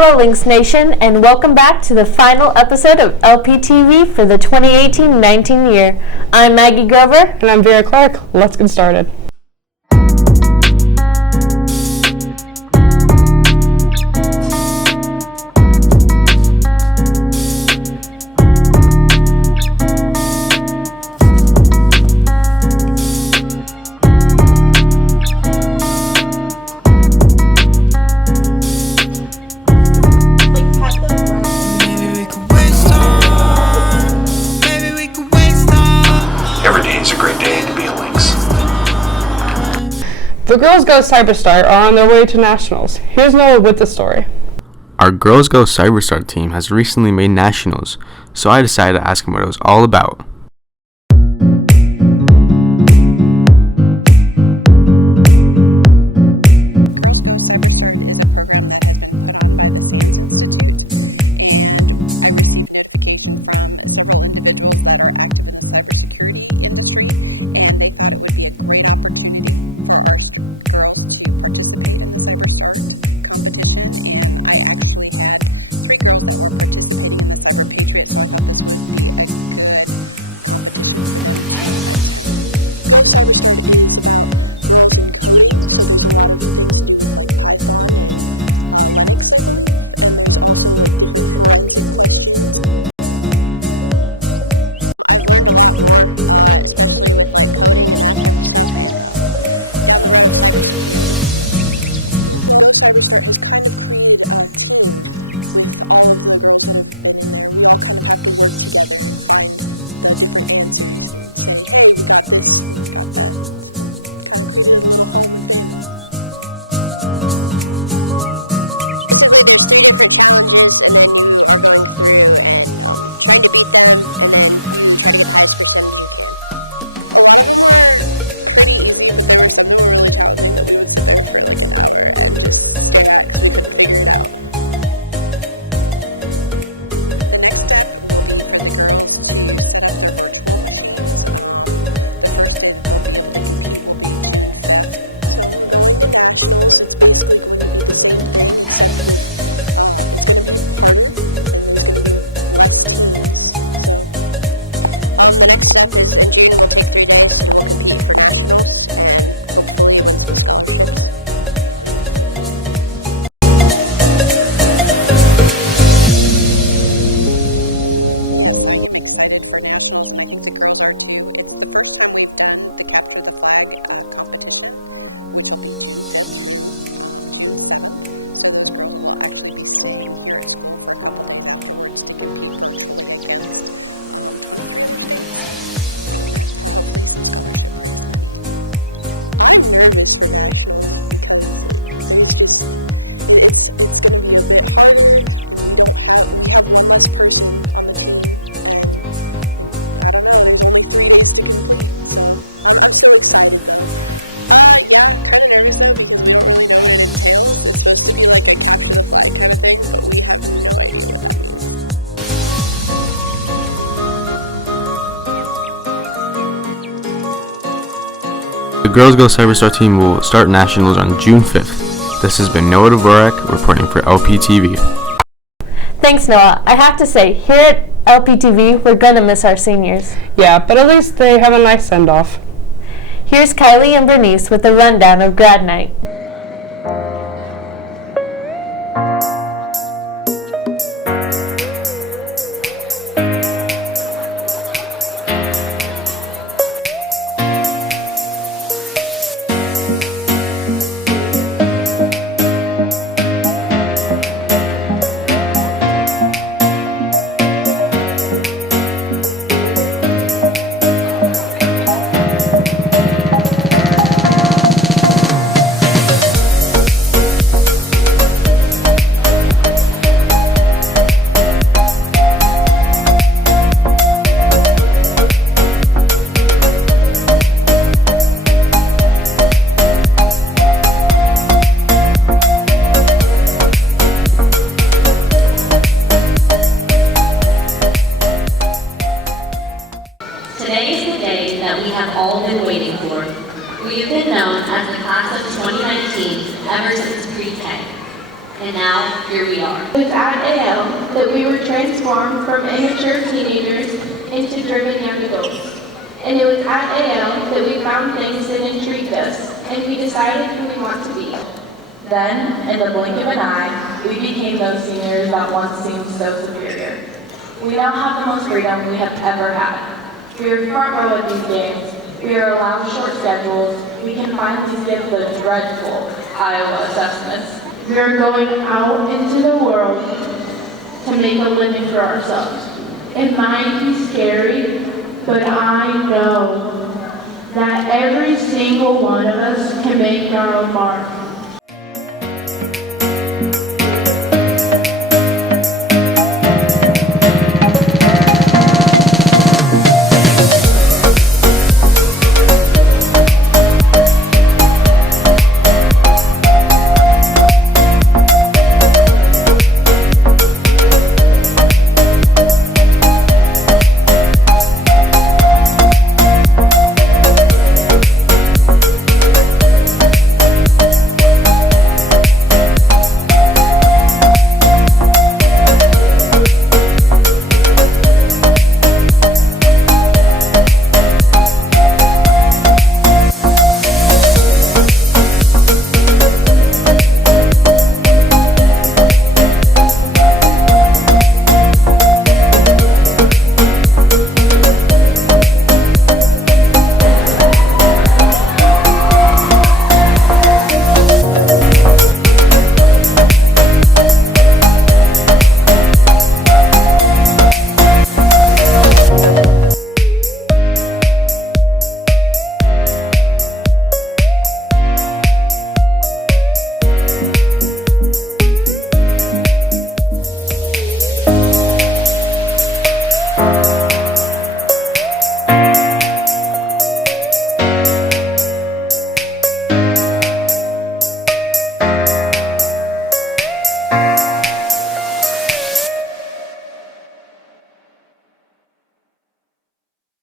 Hello, Lynx Nation, and welcome back to the final episode of LPTV for the 2018-19 year. I'm Maggie Grover. And I'm Vera Clark. Let's get started. The Girls Go Cyberstar are on their way to nationals. Here's Noah with the story. Our Girls Go Cyberstar team has recently made nationals, so I decided to ask him what it was all about. The Girls Go Cyberstar team will start nationals on June 5th. This has been Noah Dvorak reporting for LPTV. Thanks, Noah. I have to say, here at LPTV, we're gonna miss our seniors. Yeah, but at least they have a nice send-off. Here's Kylie and Bernice with a rundown of grad night. that we were transformed from immature teenagers into driven young adults. And it was at AL that we found things that intrigued us, and we decided who we want to be. Then, in the blink of an eye, we became those seniors that once seemed so superior. We now have the most freedom we have ever had. We are front row at these games. We are allowed short schedules. We can finally skip the dreadful Iowa assessments. We are going out into the world to make a living for ourselves. It might be scary, but I know that every single one of us can make our own mark.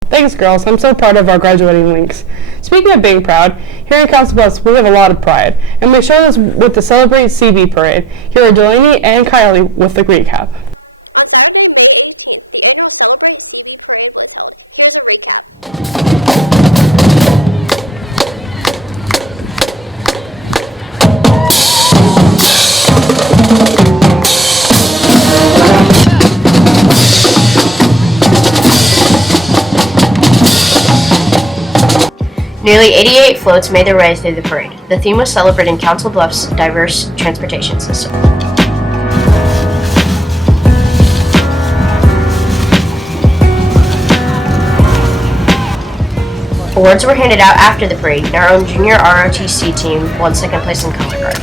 Thanks, girls. I'm so proud of our graduating links. Speaking of being proud, here in Council Bluffs, we have a lot of pride, and we show this with the Celebrate CB parade. Here are Delaney and Kylie with the green cap. Nearly 88 floats made their way through the parade. The theme was celebrating Council Bluffs' diverse transportation system. Awards were handed out after the parade, and our own junior ROTC team won second place in color guard.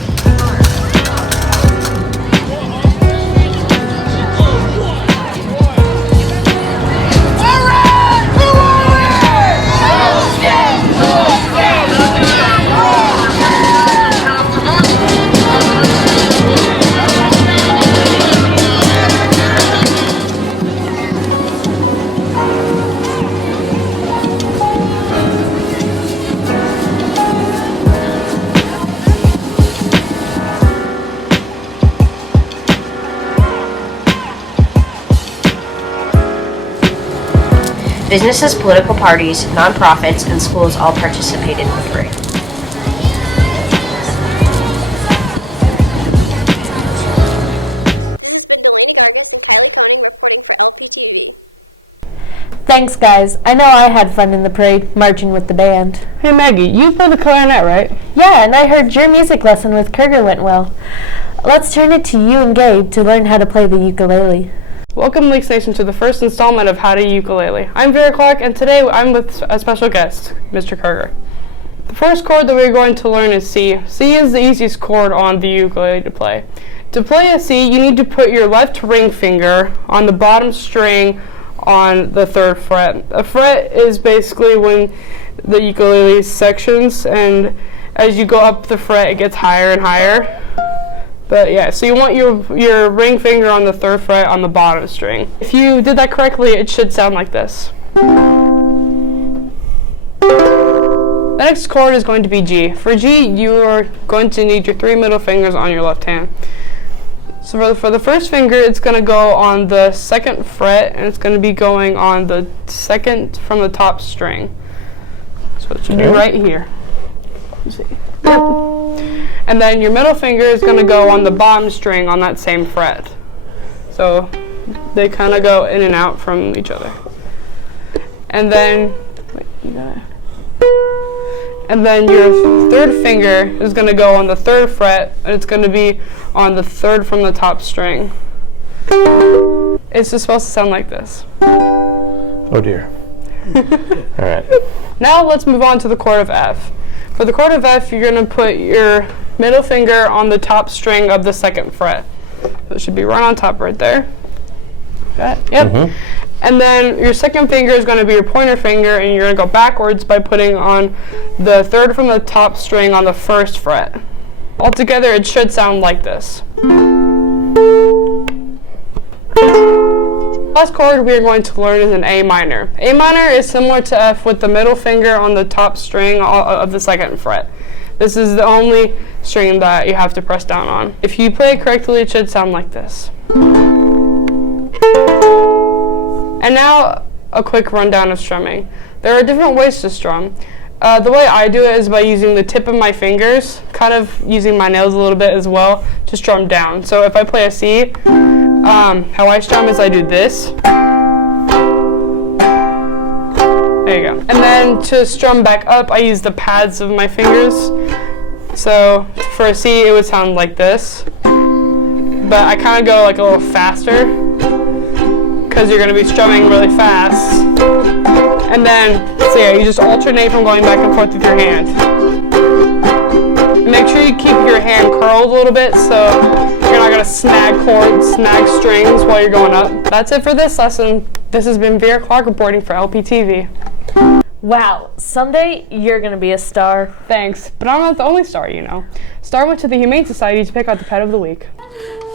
Businesses, political parties, nonprofits, and schools all participated in the parade. Thanks, guys. I know I had fun in the parade, marching with the band. Hey, Maggie, you play the clarinet, right? Yeah, and I heard your music lesson with Kurger went well. Let's turn it to you and Gabe to learn how to play the ukulele. Welcome, League Station, to the first installment of How to Ukulele. I'm Vera Clark, and today I'm with a special guest, Mr. Kurger. The first chord that we're going to learn is C. C is the easiest chord on the ukulele to play. To play a C, you need to put your left ring finger on the bottom string on the third fret. A fret is basically when the ukulele sections, and as you go up the fret, it gets higher and higher. But yeah, so you want your ring finger on the third fret on the bottom string. If you did that correctly, it should sound like this. The next chord is going to be G. For G, you are going to need your 3 middle fingers on your left hand. So for the first finger, it's going to go on the 2nd fret, and it's going to be going on the 2nd from the top string. So it should be right here. Let's see. Yep. And then your middle finger is going to go on the bottom string on that same fret. So they kind of go in and out from each other. And then, and then your 3rd finger is going to go on the 3rd fret, and it's going to be on the 3rd from the top string. It's just supposed to sound like this. Oh dear. All right. Now let's move on to the chord of F. For the chord of F, you're going to put your middle finger on the top string of the 2nd fret. So it should be right on top right there. Got it? Yep. Mm-hmm. And then your 2nd finger is going to be your pointer finger, and you're going to go backwards by putting on the 3rd from the top string on the 1st fret. Altogether, it should sound like this. Last chord we are going to learn is an A minor. A minor is similar to F with the middle finger on the top string of the 2nd fret. This is the only string that you have to press down on. If you play it correctly, it should sound like this. And now, a quick rundown of strumming. There are different ways to strum. The way I do it is by using the tip of my fingers, kind of using my nails a little bit as well, to strum down. So if I play a C, how I strum is I do this. There you go. And then to strum back up, I use the pads of my fingers. So for a C, it would sound like this. But I kind of go like a little faster, because you're going to be strumming really fast. And then, so yeah, you just alternate from going back and forth with your hand. Make sure you keep your hand curled a little bit so you're not going to snag chords, snag strings while you're going up. That's it for this lesson. This has been Vera Clark reporting for LPTV. Wow, someday you're going to be a star. Thanks, but I'm not the only star, you know. Star went to the Humane Society to pick out the pet of the week.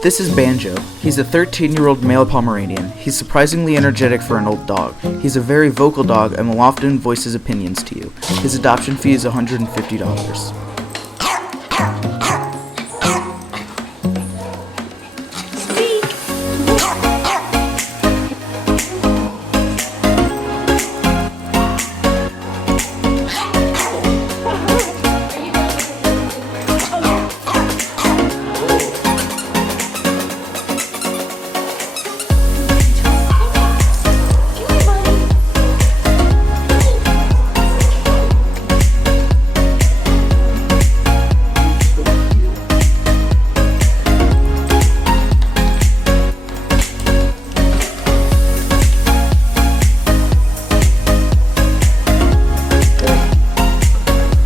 This is Banjo. He's a 13-year-old male Pomeranian. He's surprisingly energetic for an old dog. He's a very vocal dog and will often voice his opinions to you. His adoption fee is $150.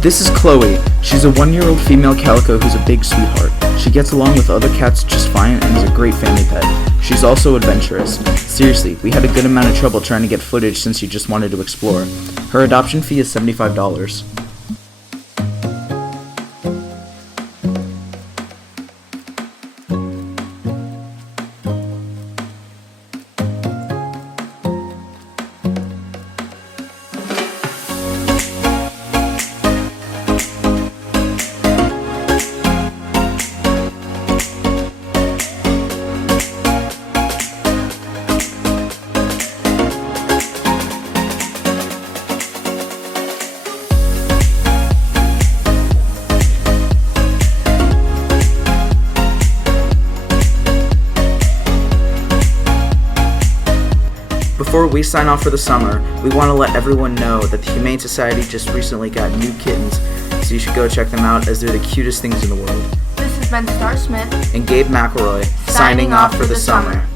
This is Chloe. She's a 1-year-old female calico who's a big sweetheart. She gets along with other cats just fine and is a great family pet. She's also adventurous. Seriously, we had a good amount of trouble trying to get footage since she just wanted to explore. Her adoption fee is $75. Before we sign off for the summer, we want to let everyone know that the Humane Society just recently got new kittens, so you should go check them out as they're the cutest things in the world. This has been Star Smith and Gabe McElroy signing off for the summer.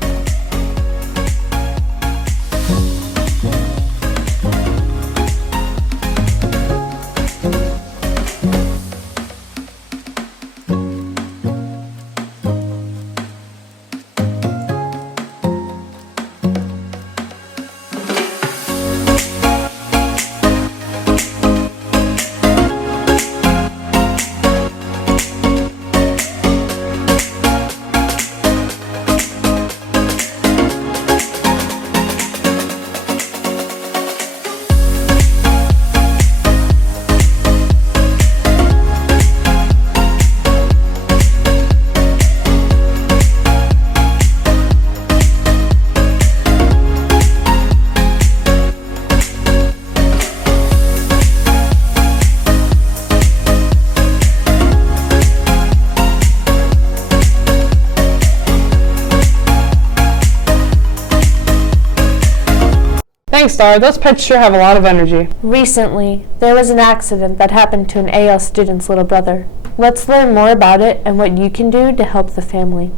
Thanks, Star. Those pets sure have a lot of energy. Recently, there was an accident that happened to an AL student's little brother. Let's learn more about it and what you can do to help the family.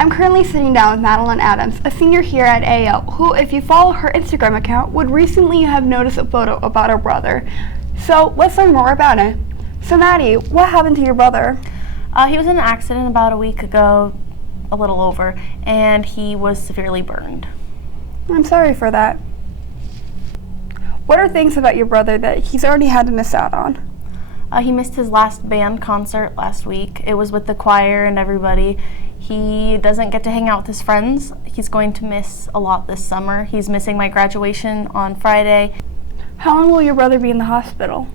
I'm currently sitting down with Madeline Adams, a senior here at AL, who, if you follow her Instagram account, would recently have noticed a photo about her brother. So let's learn more about it. So Maddie, what happened to your brother? He was in an accident about a week ago, a little over, and he was severely burned. I'm sorry for that. What are things about your brother that he's already had to miss out on? He missed his last band concert last week. It was with the choir and everybody. He doesn't get to hang out with his friends. He's going to miss a lot this summer. He's missing my graduation on Friday. How long will your brother be in the hospital?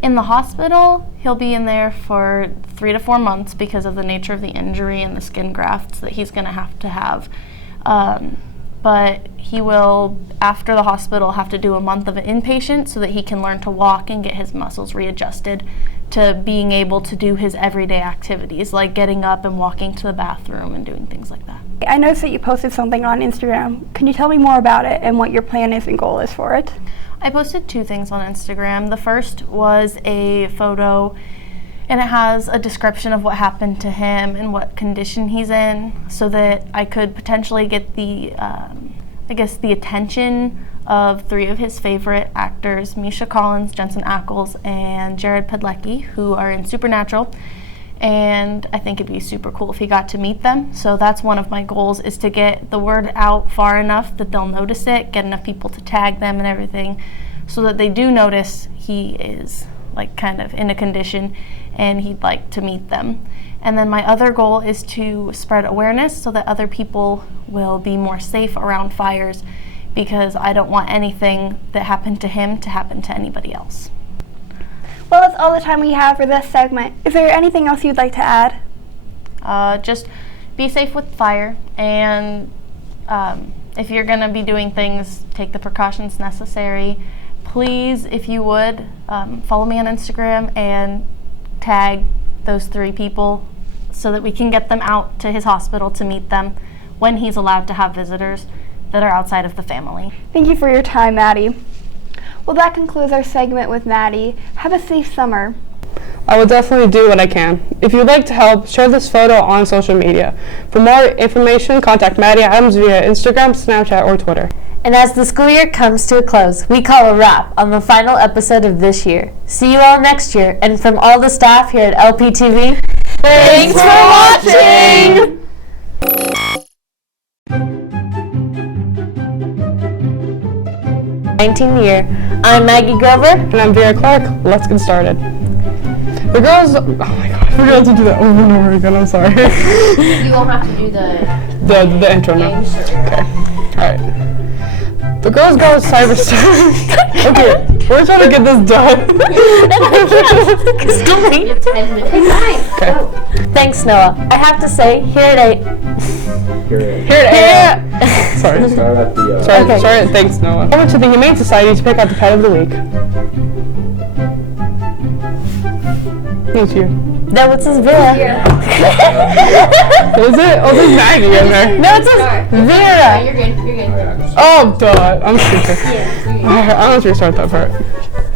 In the hospital, he'll be in there for 3 to 4 months because of the nature of the injury and the skin grafts that he's going to have. But he will, after the hospital, have to do a month of an inpatient so that he can learn to walk and get his muscles readjusted to being able to do his everyday activities, like getting up and walking to the bathroom and doing things like that. I noticed that you posted something on Instagram. Can you tell me more about it and what your plan is and goal is for it? I posted 2 things on Instagram. The first was a photo, and it has a description of what happened to him and what condition he's in, so that I could potentially get the, the attention of 3 of his favorite actors, Misha Collins, Jensen Ackles, and Jared Padalecki, who are in Supernatural. And I think it'd be super cool if he got to meet them. So that's one of my goals, is to get the word out far enough that they'll notice it, get enough people to tag them and everything, so that they do notice he is kind of in a condition and he'd like to meet them. And then my other goal is to spread awareness so that other people will be more safe around fires, because I don't want anything that happened to him to happen to anybody else. Well, that's all the time we have for this segment. Is there anything else you'd like to add? Just be safe with fire, and if you're going to be doing things, take the precautions necessary. Please, if you would, follow me on Instagram and tag those 3 people so that we can get them out to his hospital to meet them when he's allowed to have visitors that are outside of the family. Thank you for your time, Maddie. Well, that concludes our segment with Maddie. Have a safe summer. I will definitely do what I can. If you'd like to help, share this photo on social media. For more information, contact Maddie Adams via Instagram, Snapchat, or Twitter. And as the school year comes to a close, we call a wrap on the final episode of this year. See you all next year, and from all the staff here at LPTV, thanks for watching! 19th year. I'm Maggie Grover. And I'm Vera Clark. Let's get started. The girls, oh my god, I forgot to do that over and over again, I'm sorry. You won't have to do the intro now. Okay, alright. The girls go to Cyberstar. Okay, we're trying to get this done. Okay. Thanks, Noah. I have to say, here at 8. Sorry. Sorry. Thanks, Noah. Over to the Humane Society to pick out the pet of the week. It's you. No, it says Vera. Is it? Oh, there's Maggie in there. No, it says Vera. You're good. Oh, duh. I'm stupid. Alright, I'm going to restart that part.